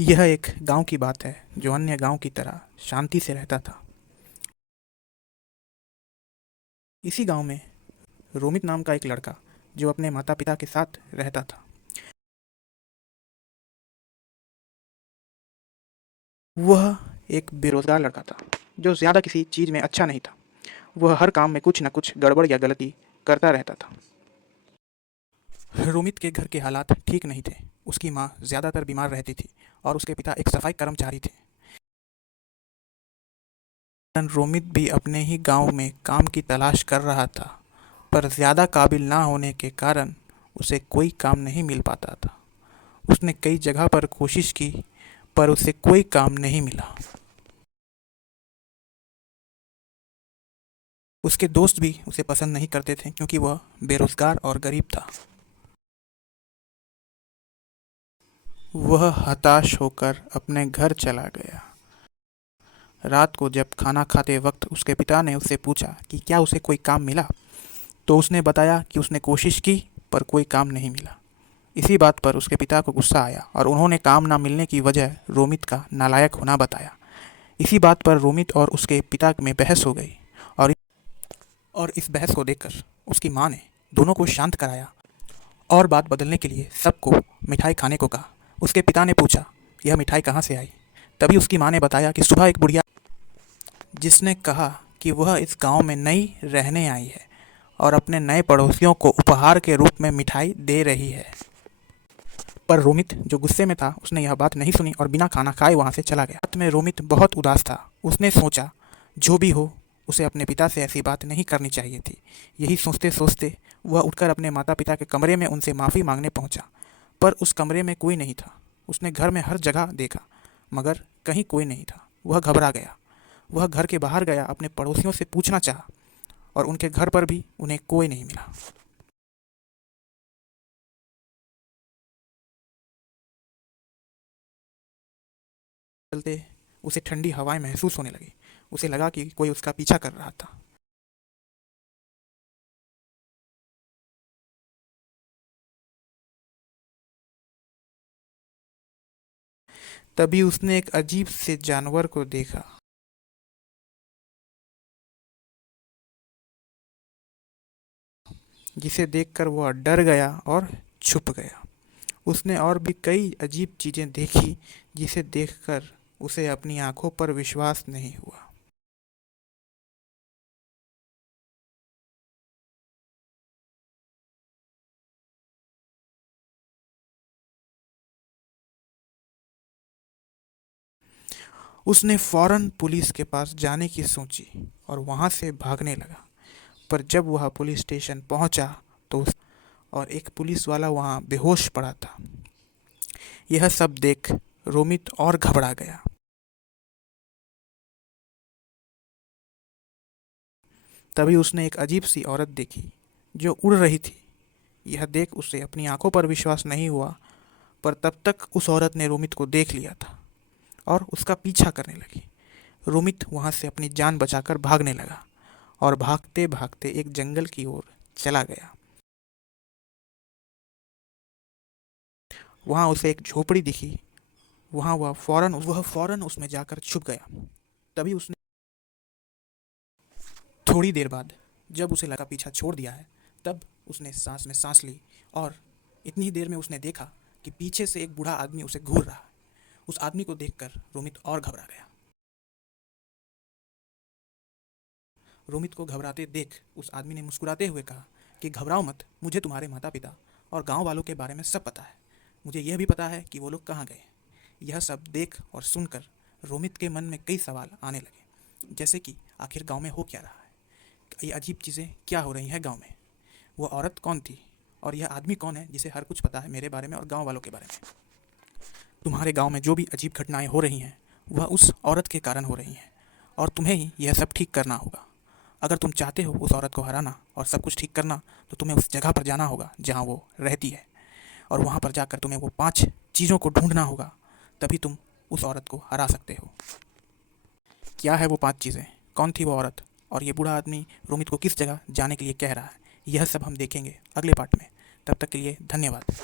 यह एक गांव की बात है जो अन्य गांव की तरह शांति से रहता था। इसी गांव में रोमित नाम का एक लड़का जो अपने माता पिता के साथ रहता था। वह एक बेरोजगार लड़का था जो ज़्यादा किसी चीज़ में अच्छा नहीं था। वह हर काम में कुछ न कुछ गड़बड़ या गलती करता रहता था। रोमित के घर के हालात ठीक नहीं थे। उसकी माँ ज़्यादातर बीमार रहती थी और उसके पिता एक सफाई कर्मचारी थे। रोमित भी अपने ही गांव में काम की तलाश कर रहा था, पर ज़्यादा काबिल ना होने के कारण उसे कोई काम नहीं मिल पाता था। उसने कई जगह पर कोशिश की, पर उसे कोई काम नहीं मिला। उसके दोस्त भी उसे पसंद नहीं करते थे क्योंकि वह बेरोजगार और गरीब था। वह हताश होकर अपने घर चला गया। रात को जब खाना खाते वक्त उसके पिता ने उससे पूछा कि क्या उसे कोई काम मिला, तो उसने बताया कि उसने कोशिश की पर कोई काम नहीं मिला। इसी बात पर उसके पिता को गुस्सा आया और उन्होंने काम ना मिलने की वजह रोमित का नालायक होना बताया। इसी बात पर रोमित और उसके पिता में बहस हो गई और इस बहस को देखकर उसकी माँ ने दोनों को शांत कराया और बात बदलने के लिए सबको मिठाई खाने को कहा। उसके पिता ने पूछा, यह मिठाई कहाँ से आई? तभी उसकी माँ ने बताया कि सुबह एक बुढ़िया जिसने कहा कि वह इस गांव में नई रहने आई है और अपने नए पड़ोसियों को उपहार के रूप में मिठाई दे रही है। पर रोमित जो गुस्से में था उसने यह बात नहीं सुनी और बिना खाना खाए वहाँ से चला गया। रात में रोमित बहुत उदास था। उसने सोचा जो भी हो उसे अपने पिता से ऐसी बात नहीं करनी चाहिए थी। यही सोचते सोचते वह उठकर अपने माता पिता के कमरे में उनसे माफ़ी मांगने पहुंचा, पर उस कमरे में कोई नहीं था। उसने घर में हर जगह देखा मगर कहीं कोई नहीं था। वह घबरा गया। वह घर के बाहर गया, अपने पड़ोसियों से पूछना चाहा और उनके घर पर भी उन्हें कोई नहीं मिला। चलते उसे ठंडी हवाएं महसूस होने लगी। उसे लगा कि कोई उसका पीछा कर रहा था। तभी उसने एक अजीब से जानवर को देखा जिसे देखकर वह डर गया और छुप गया। उसने और भी कई अजीब चीजें देखी जिसे देखकर उसे अपनी आंखों पर विश्वास नहीं हुआ। उसने फौरन पुलिस के पास जाने की सोची और वहां से भागने लगा। पर जब वह पुलिस स्टेशन पहुंचा तो और एक पुलिस वाला वहां बेहोश पड़ा था। यह सब देख रोमित और घबरा गया। तभी उसने एक अजीब सी औरत देखी जो उड़ रही थी। यह देख उसे अपनी आंखों पर विश्वास नहीं हुआ, पर तब तक उस औरत ने रोमित को देख लिया था और उसका पीछा करने लगी। रोमित वहां से अपनी जान बचाकर भागने लगा और भागते भागते एक जंगल की ओर चला गया। वहां उसे एक झोपड़ी दिखी। वहां वह फौरन उसमें जाकर छुप गया। तभी उसने थोड़ी देर बाद जब उसे लगा पीछा छोड़ दिया है, तब उसने सांस में सांस ली और इतनी ही देर में उसने देखा कि पीछे से एक बूढ़ा आदमी उसे घूर रहा है। उस आदमी को देखकर रोमित और घबरा गया। रोमित को घबराते देख उस आदमी ने मुस्कुराते हुए कहा कि घबराओ मत, मुझे तुम्हारे माता पिता और गांव वालों के बारे में सब पता है। मुझे यह भी पता है कि वो लोग कहाँ गए। यह सब देख और सुनकर रोमित के मन में कई सवाल आने लगे, जैसे कि आखिर गांव में हो क्या रहा है, ये अजीब चीज़ें क्या हो रही हैं गांव में, वो औरत कौन थी और यह आदमी कौन है जिसे हर कुछ पता है मेरे बारे में और गांव वालों के बारे में। तुम्हारे गांव में जो भी अजीब घटनाएं हो रही हैं वह उस औरत के कारण हो रही हैं और तुम्हें ही यह सब ठीक करना होगा। अगर तुम चाहते हो उस औरत को हराना और सब कुछ ठीक करना, तो तुम्हें उस जगह पर जाना होगा जहाँ वो रहती है और वहाँ पर जाकर तुम्हें वो 5 चीज़ों को ढूंढना होगा। तभी तुम उस औरत को हरा सकते हो। क्या है वो 5 चीज़ें, कौन थी वो औरत और ये बूढ़ा आदमी रोमित को किस जगह जाने के लिए कह रहा है, यह सब हम देखेंगे अगले पार्ट में। तब तक के लिए धन्यवाद।